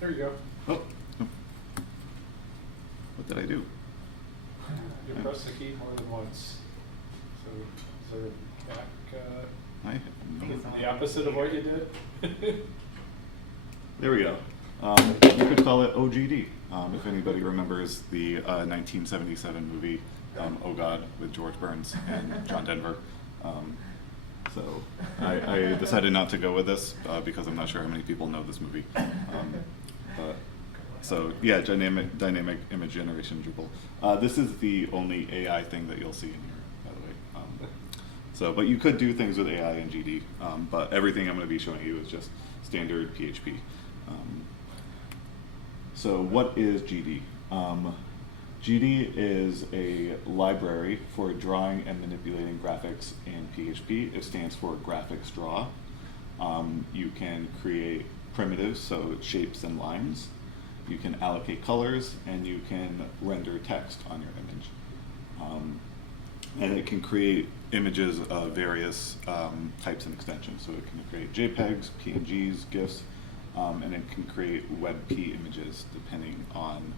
There you go. Oh. What did I do? You press the key more than once. So is there back I have no. the opposite of what you did? There we go. You could call it OGD. If anybody remembers the 1977 movie, Oh God, with George Burns and John Denver. So I decided not to go with this because I'm not sure how many people know this movie. So yeah, dynamic image generation Drupal. This is the only AI thing that you'll see in here, by the way. But you could do things with AI and GD, but everything I'm going to be showing you is just standard PHP. So what is GD? GD is a library for drawing and manipulating graphics in PHP. It stands for graphics draw. You can create primitives, so shapes and lines. You can allocate colors, and you can render text on your image. And it can create images of various types and extensions. So it can create JPEGs, PNGs, GIFs, and it can create WebP images depending on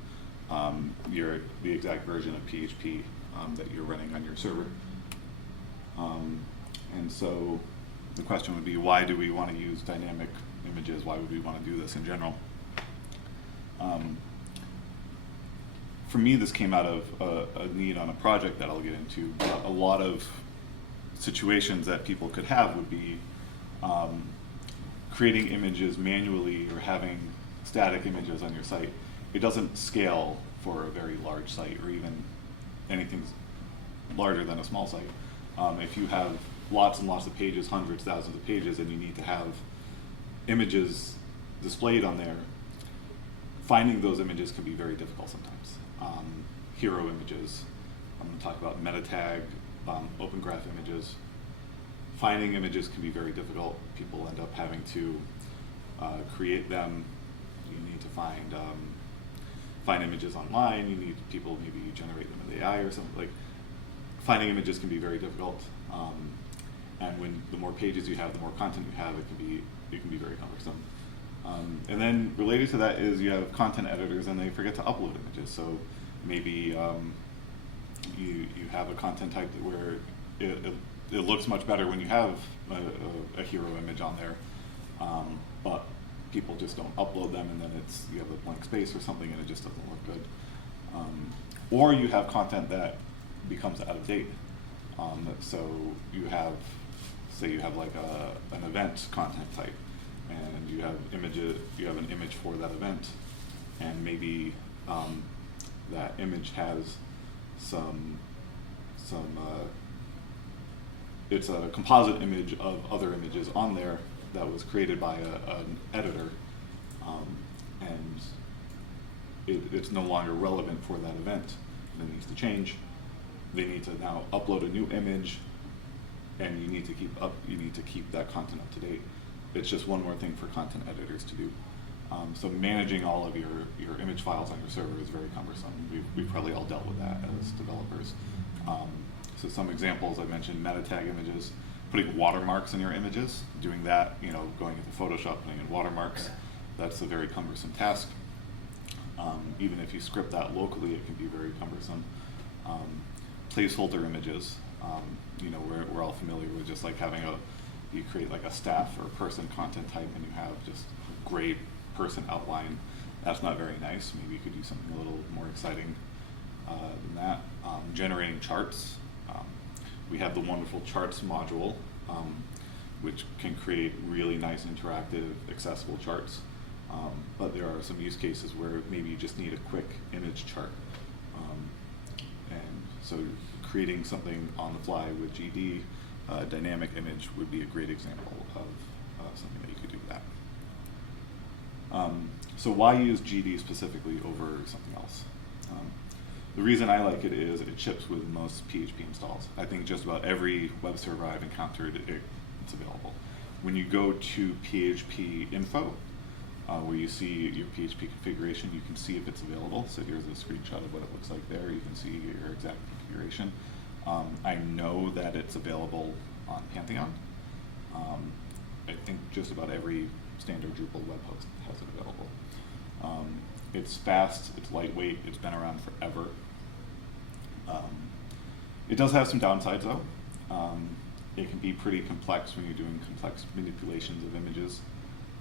the exact version of PHP that you're running on your server. And so the question would be, why do we want to use dynamic images? Why would we want to do this in general? For me, this came out of a need on a project that I'll get into. But a lot of situations that people could have would be creating images manually or having static images on your site. It doesn't scale for a very large site or even anything larger than a small site. If you have lots and lots of pages, hundreds, thousands of pages, and you need to have images displayed on there, finding those images can be very difficult sometimes. Hero images, I'm going to talk about Metatag, open graph images. Finding images can be very difficult. People end up having to create them. You need to find images online. You need people maybe generate them with AI or something. Like, finding images can be very difficult. And when the more pages you have, the more content you have, it can be very cumbersome. And then related to that is you have content editors and they forget to upload images. So maybe you have a content type where it looks much better when you have a hero image on there, but people just don't upload them, and then you have a blank space or something and it just doesn't look good. Or you have content that becomes out of date. So you have, say you have like an event content type, and you have an image for that event, and maybe that image has it's a composite image of other images on there that was created by an editor, and it's no longer relevant for that event. It needs to change. They need to now upload a new image, and you need to keep that content up to date. It's just one more thing for content editors to do. So managing all of your image files on your server is very cumbersome. We've probably all dealt with that as developers. So some examples I mentioned: Metatag images, putting watermarks in your images. Doing that, going into Photoshop, putting in watermarks, that's a very cumbersome task. Even if you script that locally, it can be very cumbersome. Placeholder images, we're all familiar with just like having you create like a staff or person content type and you have just a gray person outline. That's not very nice. Maybe you could do something a little more exciting than that. Generating charts. We have the wonderful charts module, which can create really nice interactive accessible charts. But there are some use cases where maybe you just need a quick image chart. And so creating something on the fly with GD, dynamic image, would be a great example of something that you could do with that. So why use GD specifically over something else? The reason I like it is it ships with most PHP installs. I think just about every web server I've encountered, it's available. When you go to PHP info, where you see your PHP configuration, you can see if it's available. So here's a screenshot of what it looks like there. You can see your exact configuration. I know that it's available on Pantheon. I think just about every standard Drupal web host has it available. It's fast, it's lightweight, it's been around forever. It does have some downsides though. It can be pretty complex when you're doing complex manipulations of images.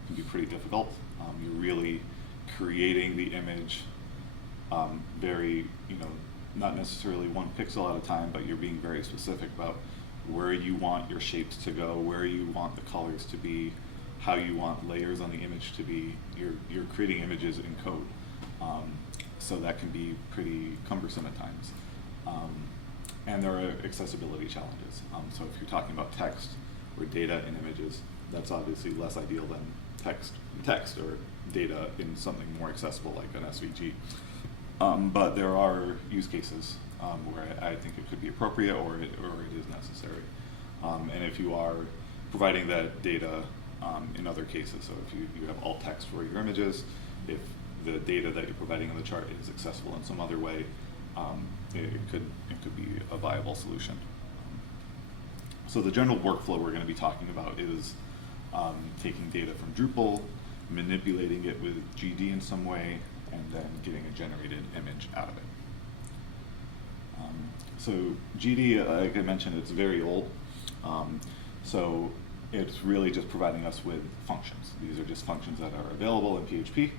It can be pretty difficult. You're really creating the image very, not necessarily one pixel at a time, but you're being very specific about where you want your shapes to go, where you want the colors to be, how you want layers on the image to be. You're creating images in code. So that can be pretty cumbersome at times. And there are accessibility challenges. So if you're talking about text or data in images, that's obviously less ideal than text or data in something more accessible like an SVG. But there are use cases where I think it could be appropriate or it is necessary. And if you are providing that data in other cases, so if you have alt text for your images, if the data that you're providing in the chart is accessible in some other way, it could be a viable solution. So the general workflow we're going to be talking about is taking data from Drupal, manipulating it with GD in some way, and then getting a generated image out of it. So GD, like I mentioned, it's very old. So it's really just providing us with functions. These are just functions that are available in PHP.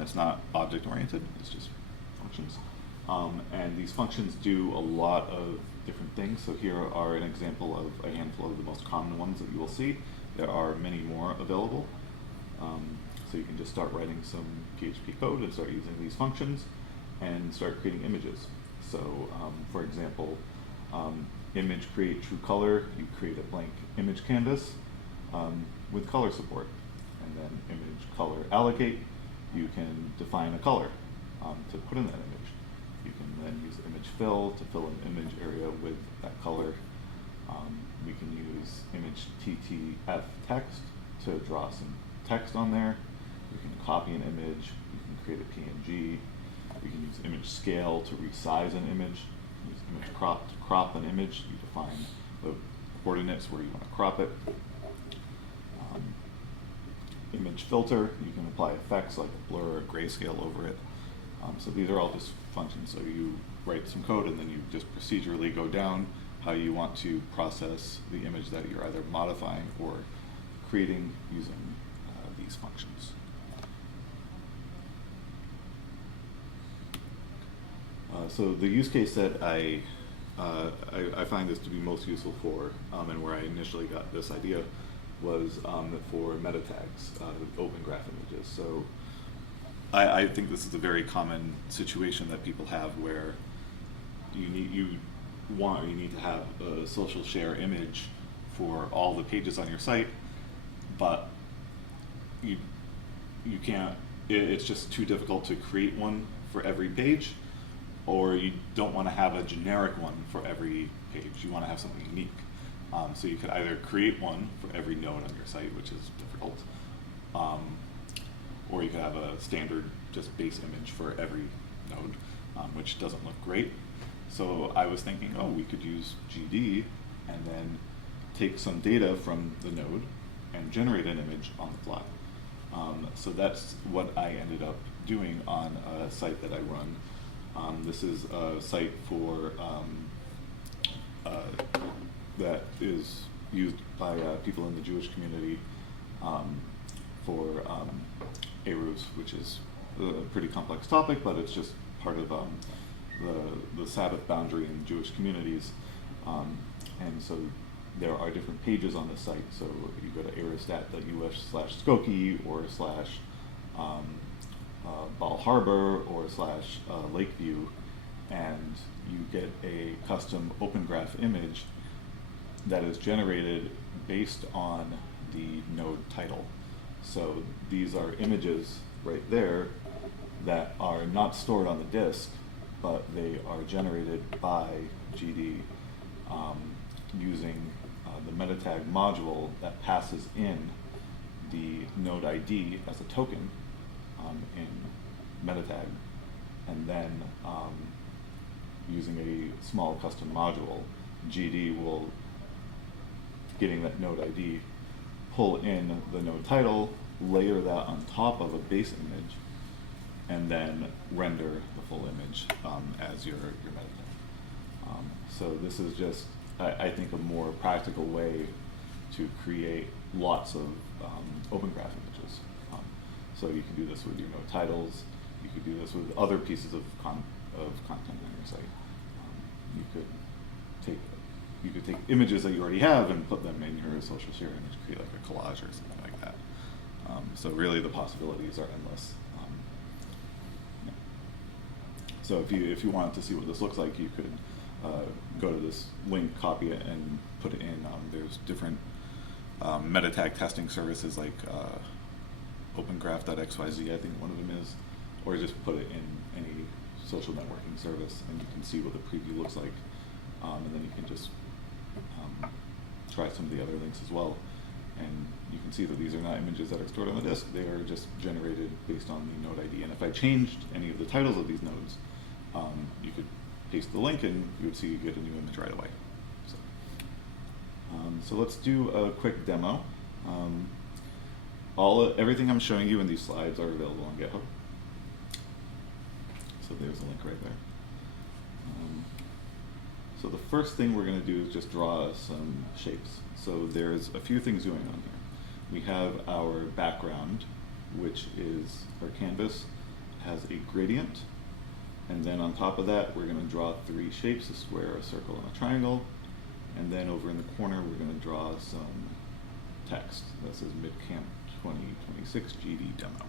It's not object-oriented, it's just functions. And these functions do a lot of different things. So here are an example of a handful of the most common ones that you will see. There are many more available. So you can just start writing some PHP code and start using these functions and start creating images. So for example, image create true color, you create a blank image canvas with color support. And then image color allocate, you can define a color to put in that image. You can then use image fill to fill an image area with that color. We can use image TTF text to draw some text on there. You can copy an image, you can create a PNG. We can use image scale to resize an image. Use image crop to crop an image. You define the coordinates where you want to crop it. Image filter, you can apply effects like a blur or grayscale over it. So these are all just functions. So you write some code and then you just procedurally go down how you want to process the image that you're either modifying or creating using these functions. So the use case that I find this to be most useful for, and where I initially got this idea, was for Metatags, open graph images. So I think this is a very common situation that people have where you need to have a social share image for all the pages on your site, but you can't. It's just too difficult to create one for every page, or you don't want to have a generic one for every page. You want to have something unique. So you could either create one for every node on your site, which is difficult, or you could have a standard just base image for every node, which doesn't look great. So I was thinking, oh, we could use GD and then take some data from the node and generate an image on the fly. So that's what I ended up doing on a site that I run. This is a site for that is used by people in the Jewish community for Eruvs, which is a pretty complex topic, but it's just part of the Sabbath boundary in Jewish communities. And so there are different pages on the site. So you go to aerostat.us/Skokie or Ball Harbor or /Lakeview, and you get a custom open graph image that is generated based on the node title. So these are images right there that are not stored on the disk, but they are generated by GD using the Metatag module that passes in the node ID as a token in Metatag, and then using a small custom module, GD will, getting that node ID, pull in the node title, layer that on top of a base image, and then render the full image as your meta tag. So this is just, I think, a more practical way to create lots of open graph images. So you can do this with your node titles. You could do this with other pieces of content on your site. You could take images that you already have and put them in your social share image, create like a collage or something like that. So really, the possibilities are endless. Yeah. So if you wanted to see what this looks like, you could go to this link, copy it, and put it in. There's different meta tag testing services like opengraph.xyz, I think one of them is, or just put it in any social networking service, and you can see what the preview looks like, and then you can just try some of the other links as well, and you can see that these are not images that are stored on the disk. They are just generated based on the node ID, and if I changed any of the titles of these nodes, you could paste the link and you would see you get a new image right away. So let's do a quick demo. Everything I'm showing you in these slides are available on GitHub. So there's a link right there. So the first thing we're going to do is just draw some shapes. So there's a few things going on here. We have our background, which is our canvas, has a gradient, and then on top of that we're going to draw three shapes: a square, a circle, and a triangle. And then over in the corner we're going to draw some text that says Midcamp 2026 GD demo.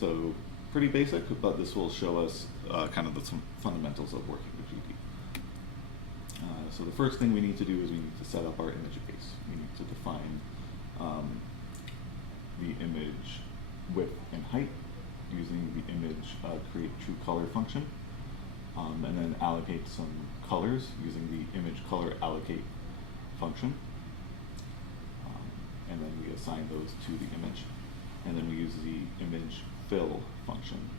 So pretty basic, but this will show us kind of some fundamentals of working with GD. So the first thing we need to do is we need to set up our image base. We need to define the image width and height using the image create true color function, and then allocate some colors using the image color allocate function. And then we assign those to the image, and then we use the image fill function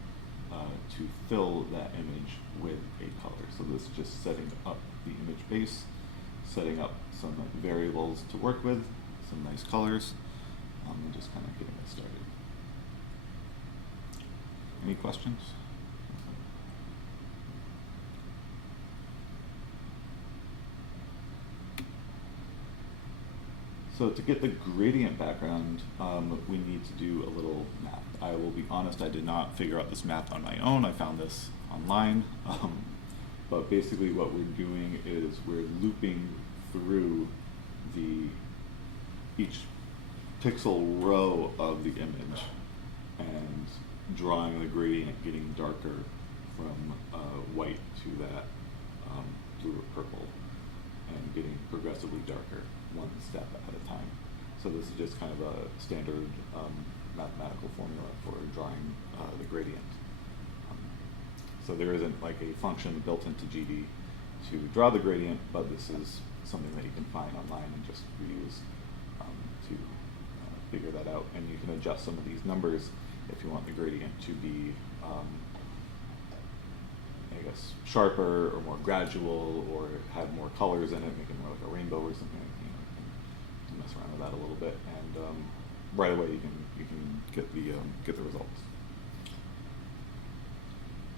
to fill that image with a color. So this is just setting up the image base, setting up some variables to work with, some nice colors, and just kind of getting it started. Any questions? So to get the gradient background, we need to do a little math. I will be honest, I did not figure out this math on my own. I found this online. But basically what we're doing is we're looping through each pixel row of the image and drawing the gradient getting darker from white to that blue or purple, and getting progressively darker one step at a time. So this is just kind of a standard mathematical formula for drawing the gradient. So there isn't like a function built into GD to draw the gradient, but this is something that you can find online and just reuse to figure that out. And you can adjust some of these numbers if you want the gradient to be, I guess, sharper or more gradual, or have more colors in it, make it more like a rainbow or something. You can mess around with that a little bit, and right away you can get the results.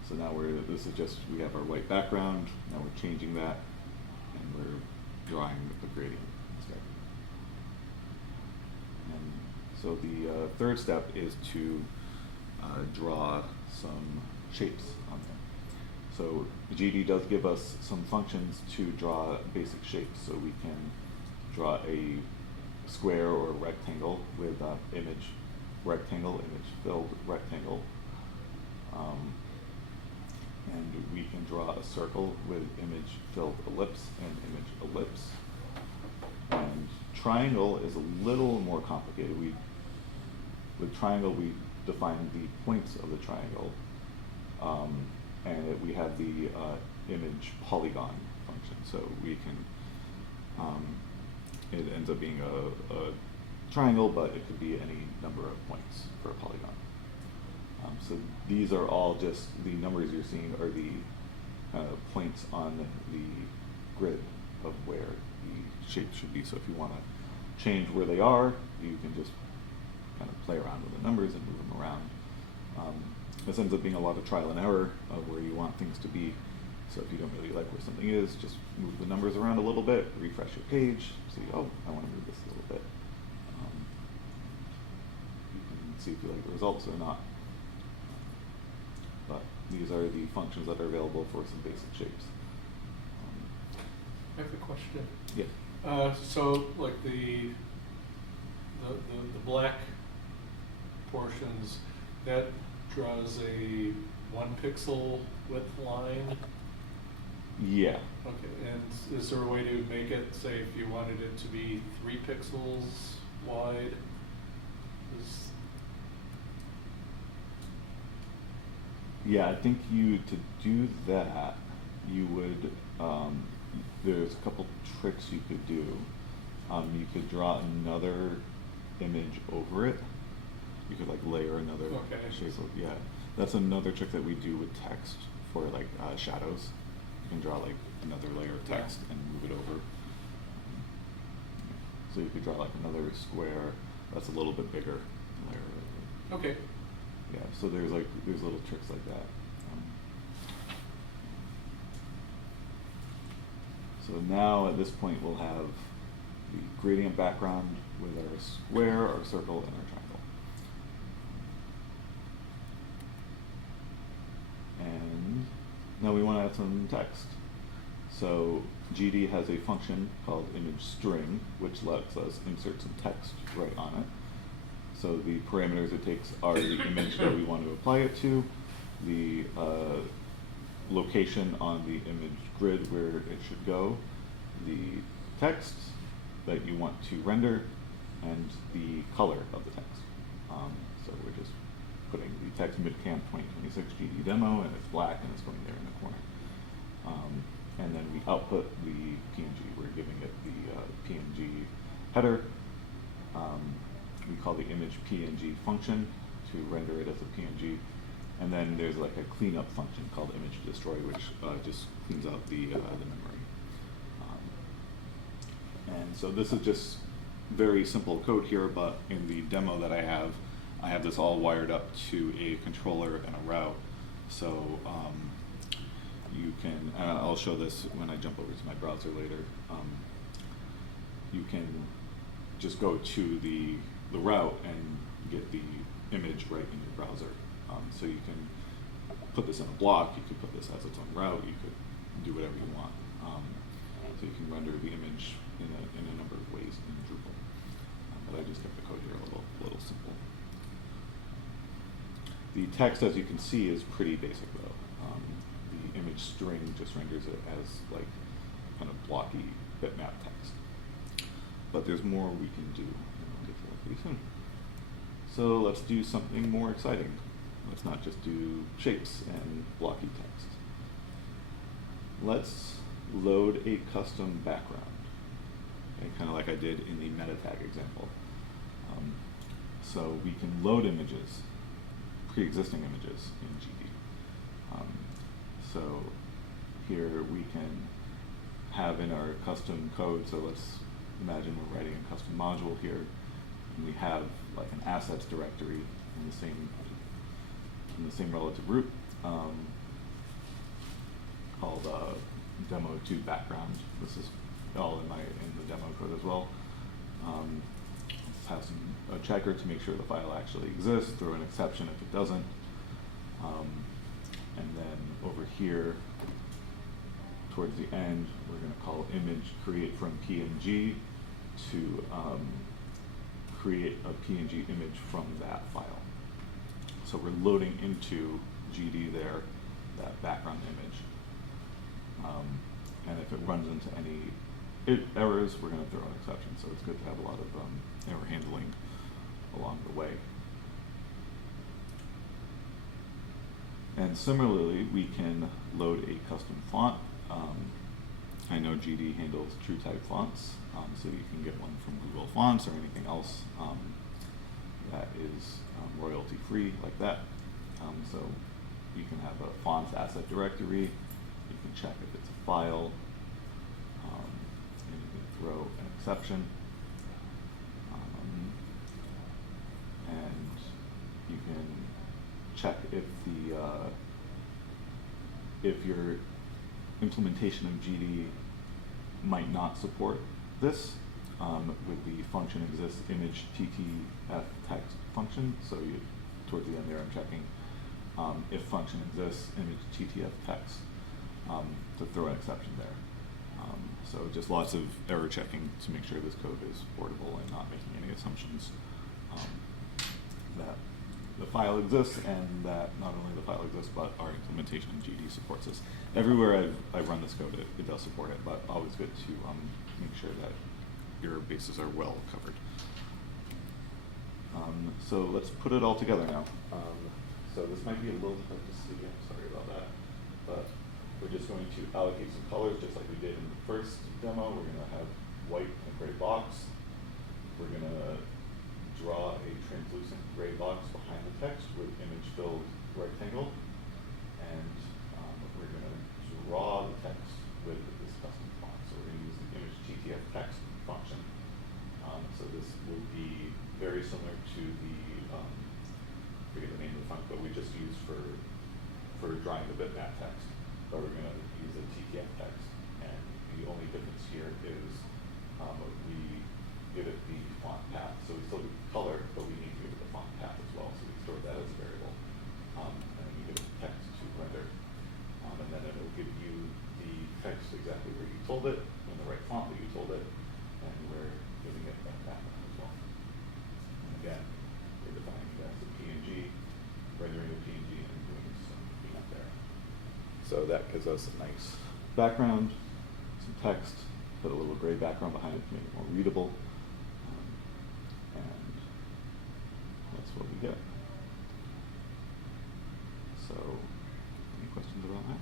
So now this is just, we have our white background, now we're changing that, and we're drawing the gradient instead. And so the third step is to draw some shapes on there. So GD does give us some functions to draw basic shapes. So we can draw a square or a rectangle with image rectangle, image filled rectangle. And we can draw a circle with image filled ellipse and image ellipse. And triangle is a little more complicated. With triangle, we define the points of the triangle, and we have the image polygon function. So we can, it ends up being a triangle, but it could be any number of points for a polygon. So these are all just, the numbers you're seeing are the points on the grid of where the shape should be. So if you want to change where they are, you can just kind of play around with the numbers and move them around. this ends up being a lot of trial and error of where you want things to be. So if you don't really like where something is, just move the numbers around a little bit, refresh your page, see, oh, I want to move this a little bit. You can see if you like the results or not. But these are the functions that are available for some basic shapes. I have a question. Yeah. So like the black portions, that draws a 1 pixel width line. Yeah. Okay, and is there a way to make it, say, if you wanted it to be 3 pixels wide? Yeah, I think to do that, you would, there's a couple tricks you could do. You could draw another image over it. You could like layer another shape of, yeah. That's another trick that we do with text for like shadows. You can draw like another layer of text and move it over. So you could draw like another square that's a little bit bigger and layer it over. Okay. Yeah, so there's little tricks like that. So now at this point we'll have the gradient background with our square, our circle, and our triangle. And now we want to add some text. So GD has a function called image string, which lets us insert some text right on it. So the parameters it takes are the image that we want to apply it to, the location on the image grid where it should go, the text that you want to render, and the color of the text. So we're just putting the text midcamp 2026 GD demo, and it's black and it's going there in the corner. And then we output the PNG. We're giving it the PNG header. We call the image PNG function to render it as a PNG. And then there's like a cleanup function called image destroy, which just cleans out the memory. And so this is just very simple code here, but in the demo that I have this all wired up to a controller and a route. So you can, and I'll show this when I jump over to my browser later. You can just go to the route and get the image right in your browser. So you can put this in a block, you could put this as its own route, you could do whatever you want. So you can render the image in a number of ways in Drupal. But I just kept the code here a little simple. The text, as you can see, is pretty basic though. The image string just renders it as like kind of blocky bitmap text. But there's more we can do, and I'll get to that pretty soon. So let's do something more exciting. Let's not just do shapes and blocky text. Let's load a custom background, okay, kind of like I did in the Metatag example. So we can load images, pre-existing images in GD. So here we can have in our custom code, so let's imagine we're writing a custom module here, and we have like an assets directory in the same relative root called demo2 background. This is all in the demo code as well. Let's have a checker to make sure the file actually exists, throw an exception if it doesn't. And then over here, towards the end, we're going to call image create from PNG to create a PNG image from that file. So we're loading into GD there, that background image. And if it runs into any errors, we're going to throw an exception. So it's good to have a lot of error handling along the way. And similarly, we can load a custom font. I know GD handles true type fonts, so you can get one from Google Fonts or anything else that is royalty free like that. So you can have a fonts asset directory. You can check if it's a file, and you can throw an exception. And you can check if if your implementation of GD might not support this with the function exists image TTF text function. So towards the end there, I'm checking if function exists image TTF text to throw an exception there. So just lots of error checking to make sure this code is portable and not making any assumptions that the file exists and that not only the file exists, but our implementation in GD supports this. Everywhere I've run this code, it does support it, but always good to make sure that your bases are well covered. So let's put it all together now. So this might be a little hard to see, I'm sorry about that, but we're just going to allocate some colors just like we did in the first demo. We're going to have white and a gray box. We're going to draw a translucent gray box behind the text with image-filled rectangle. And we're going to draw the text with this custom font. So we're going to use the image TTF text function. So this will be very similar to the, I forget the name of the font, but we just used for drawing the bitmap text. But we're going to use the TTF text. And the only difference here is we give it the font path. So we still do color, but we need to give it the font path as well. So we store that as a variable. And then we give it text to render. And then it'll give you the text exactly where you told it, in the right font that you told it, and we're giving it that background as well. And again, we're defining it as a PNG, rendering a PNG, and doing some cleanup there. So that gives us a nice background, some text, put a little gray background behind it to make it more readable. And that's what we get. So, any questions about that?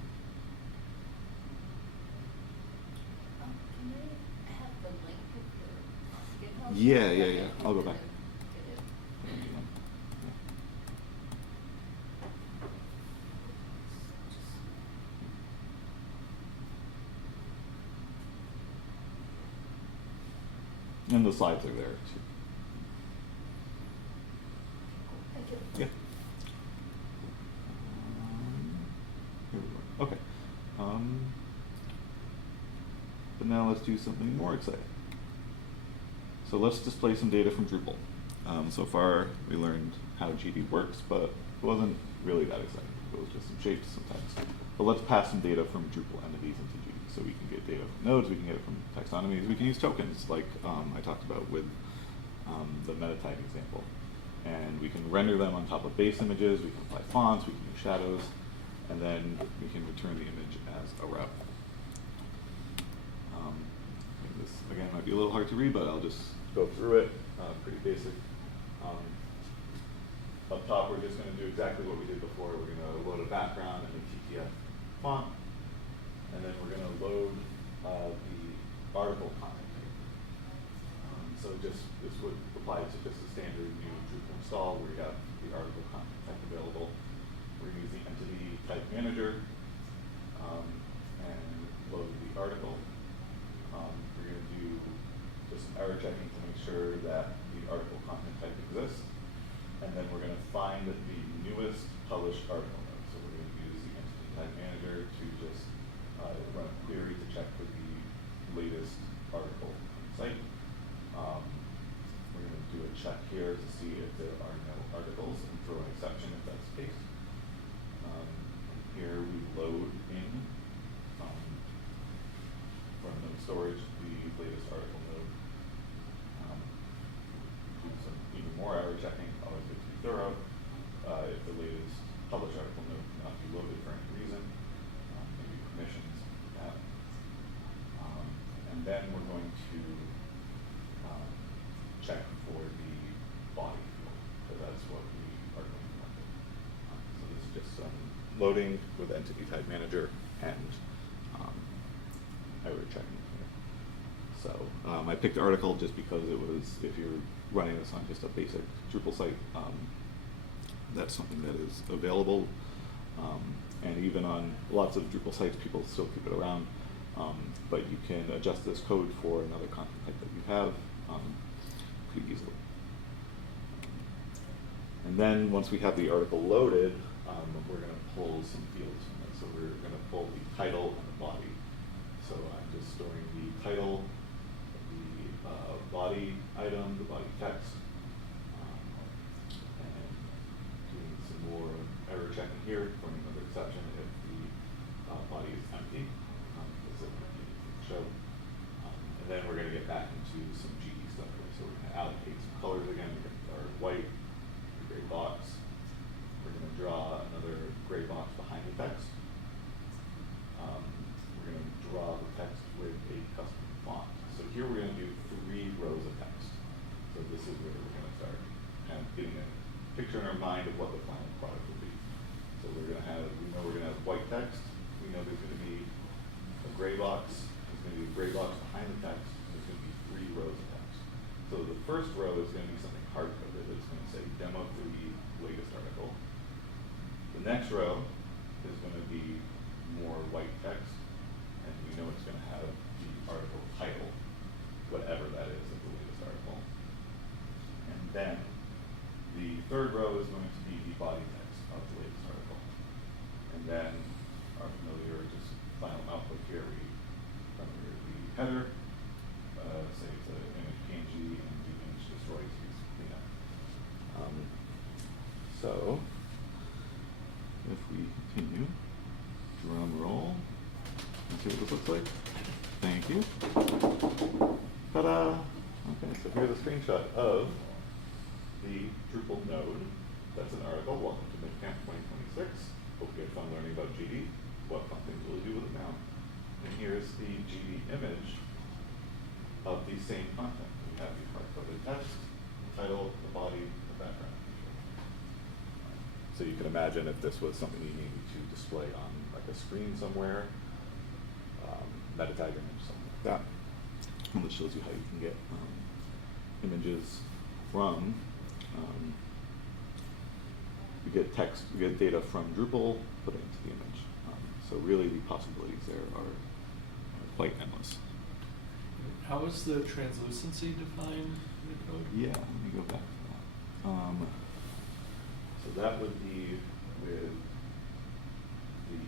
Can I have the link of your GitHub? Yeah. I'll go back. Get it. And the slides are there too. Thank you. Yeah. Here we go. Okay. But now let's do something more exciting. So let's display some data from Drupal. So far we learned how GD works, but it wasn't really that exciting. It was just some shapes, some text. But let's pass some data from Drupal entities into GD. So we can get data from nodes, we can get it from taxonomies, we can use tokens like I talked about with the Metatag example. And we can render them on top of base images, we can apply fonts, we can use shadows, and then we can return the image as a route. This, again, might be a little hard to read, but I'll just go through it, pretty basic. Up top, we're just going to do exactly what we did before. We're going to load a background and a TTF font, and then we're going to load the article content type. So this would apply to just a standard new Drupal install where you have the article content type available. We're going to use the entity type manager and load the article. We're going to do just some error checking to make sure that the article content type exists. And then we're going to find the newest published article node. So we're going to use the entity type manager to just run a query to check for the latest article on the site. We're going to do a check here to see if there are no articles and throw an exception if that's the case. Here we load in from node storage the latest article node. Do some even more error checking, always good to be thorough. If the latest published article node cannot be loaded for any reason, maybe permissions, that. And then we're going to check for the body field, because that's what we are going to render. So this is just some loading with entity type manager and error checking here. So I picked article just because it was, if you're running this on just a basic Drupal site, that's something that is available. And even on lots of Drupal sites, people still keep it around. But you can adjust this code for another content type that you have pretty easily. And then once we have the article loaded, we're going to pull some fields from it. So we're going to pull the title and the body. So I'm just storing the title, the body item, the body text, and doing some more error checking here, throwing another exception if the body is empty, because it won't be anything to show. And then we're going to get back into some GD stuff here. So we're going to allocate some colors again. We're going to start white, the gray box. We're going to draw another gray box behind the text. We're going to draw the text with a custom font. So here we're going to do 3 rows of text. So this is where we're going to start kind of getting a picture in our mind of what the final product will be. So we're going to have, we know we're going to have white text. We know there's going to be a gray box. There's going to be a gray box behind the text. There's going to be 3 rows of text. So the first row is going to be something hard-coded. It's going to say demo 3 latest article. The next row is going to be more white text, and we know it's going to have the article title, whatever that is of the latest article. And then the third row is going to be the body text of the latest article. And then our familiar just final output here, we remember the header, say it's an image PNG, and the image destroy to use cleanup. So if we continue, drum roll, and see what this looks like. Thank you. Ta-da! Okay, so here's a screenshot of the Drupal node. That's an article. Welcome to Midcamp 2026. Hope you had fun learning about GD. What fun things will you do with it now? And here's the GD image of the same content. We have the hard-coded text, the title, the body, the background. So you can imagine if this was something you needed to display on like a screen somewhere, Metatag image, something like that. And this shows you how you can get images from, you get text, you get data from Drupal, put it into the image. So really the possibilities there are quite endless. How is the translucency defined in the code? Yeah, let me go back to that. So that would be with the,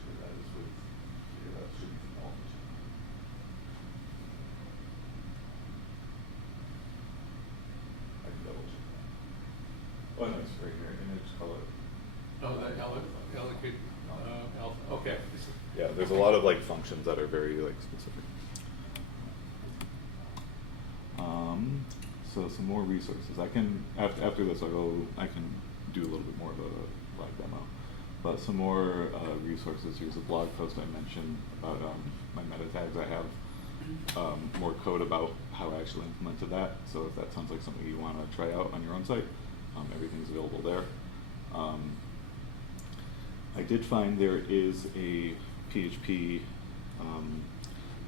sure that is with, here, that should be from all. I can double check that. Oh no, it's right here, image color. Oh, that allocate alpha, okay. Yeah, there's a lot of like functions that are very like specific. So some more resources. I can after this I can do a little bit more of a live demo. But some more resources. Here's a blog post I mentioned about my meta tags. I have more code about how I actually implemented that. So if that sounds like something you want to try out on your own site, everything's available there. I did find there is a PHP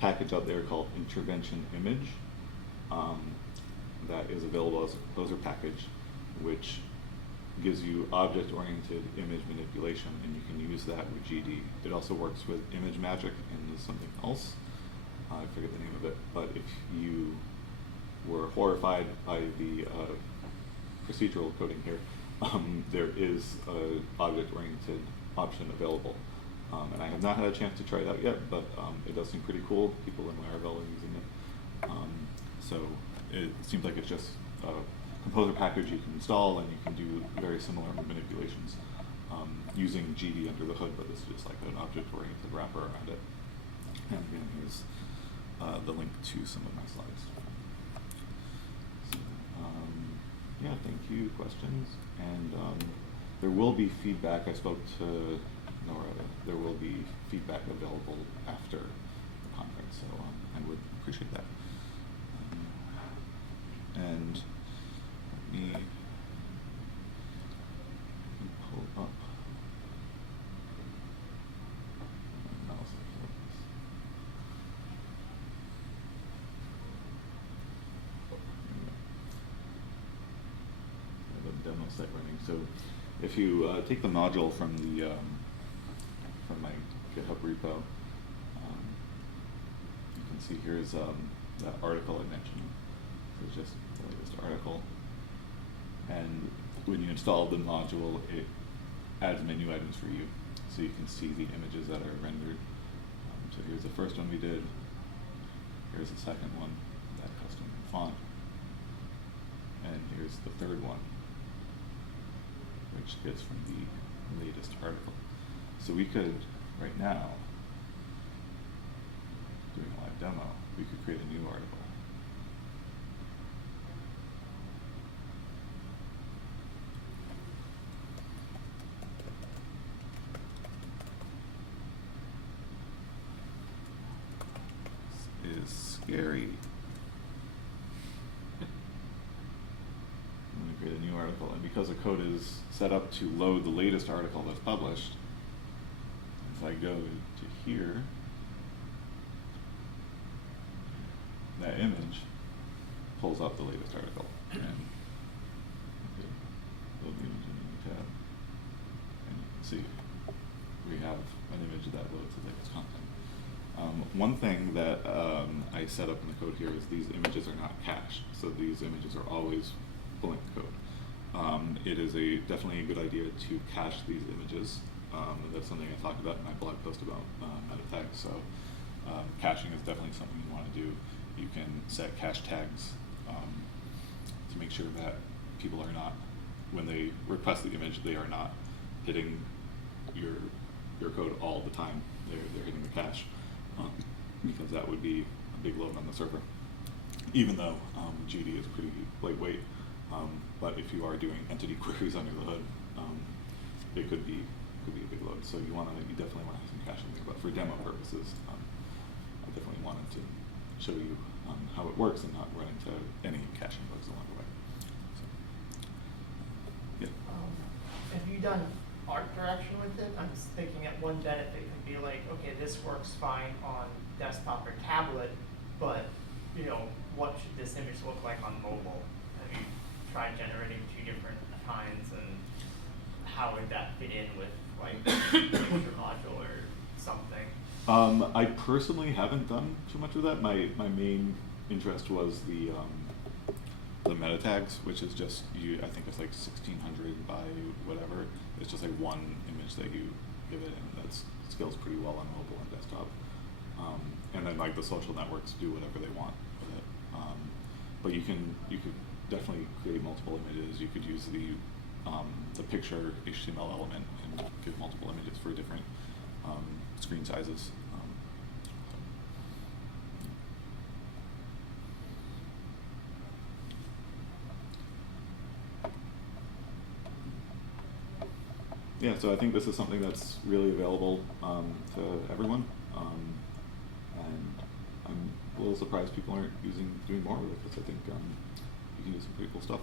package out there called Intervention Image that is available as a composer package, which gives you object-oriented image manipulation, and you can use that with GD. It also works with Image Magic and something else. I forget the name of it, but if you were horrified by the procedural coding here, there is an object-oriented option available. And I have not had a chance to try it out yet, but it does seem pretty cool. People in Laravel are using it. So it seems like it's just a composer package you can install, and you can do very similar manipulations using GD under the hood, but this is just like an object-oriented wrapper around it. And again, here's the link to some of my slides. So, yeah, thank you. Questions? And there will be feedback. I spoke to Nora. There will be feedback available after the conference, so I would appreciate that. And let me pull up my mouse. I have a demo site running. So if you take the module from the from my GitHub repo, you can see here's that article I mentioned. So it's just the latest article. article. And when you install the module, it adds menu items for you, so you can see the images that are rendered. So here's the first one we did. Here's the second one, that custom font. And here's the third one, which is from the latest article. So we could, right now, doing a live demo, we could create a new article. This is scary. I'm going to create a new article, and because the code is set up to load the latest article that's published, if I go to here, that image pulls up the latest article, and load the image in the tab, and you can see we have an image that loads the latest content. One thing that I set up in the code here is these images are not cached, so these images are always pulling the code. It is definitely a good idea to cache these images. That's something I talked about in my blog post about Metatag. So caching is definitely something you want to do. You can set cache tags to make sure that people are not, when they request the image, they are not hitting your code all the time. They're hitting the cache, because that would be a big load on the server. Even though GD is pretty lightweight, but if you are doing entity queries under the hood, it could be a big load. So you definitely want to have some caching there. But for demo purposes, I definitely wanted to show you how it works and not run into any caching bugs along the way. So, yeah. Have you done art direction with it? I'm just thinking at one benefit could be like, okay, this works fine on desktop or tablet, but what should this image look like on mobile? Have you tried generating two different kinds, and how would that fit in with like picture module or something? I personally haven't done too much with that. My main interest was the meta tags, which is just I think it's like 1600 by whatever. It's just like one image that you give it, and that scales pretty well on mobile and desktop. And then like the social networks do whatever they want with it. But you could definitely create multiple images. You could use the picture HTML element and give multiple images for different screen sizes. Yeah, so I think this is something that's really available to everyone, and I'm a little surprised people aren't doing more with it, because I think you can do some pretty cool stuff.